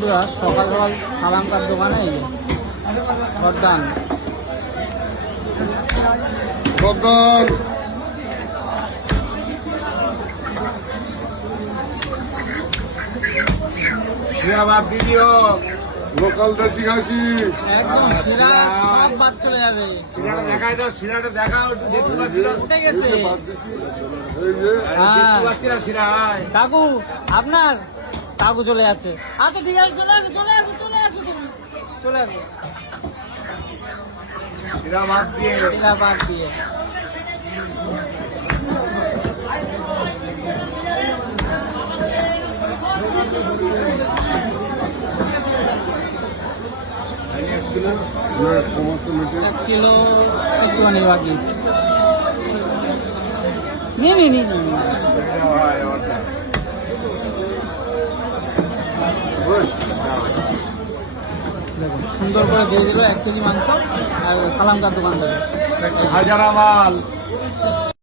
বন্ধুরা সকাল সকাল সালামকার দোকানে এই যে গদ্দান বাদ দিদিও লোকাল দেশি খাসি একদম শিরা সব বাদ চলে যাবে। শিরাটা দেখাই দাও, শিরাটা দেখাও একটু দেখতে পাচ্ছি না। উঠে গেছে। দেখতে পাচ্ছি না শিরা। কাকু আপনার কাকু চলে যাচ্ছে। আচ্ছা ঠিক আছে, চলে আসো চলে আসো চলে আসো তুমি চলে আসো। শিরা বাদ দিয়ে শিরা বাদ দিয়ে এক কিলো একটুখানি বাকি নিয়ে নিয়ে নিয়ে নিয়ে দেখুন সুন্দর করে দিয়ে দিল 1 কেজি মাংস আর সালামকার দোকান থেকে হাজারা মাল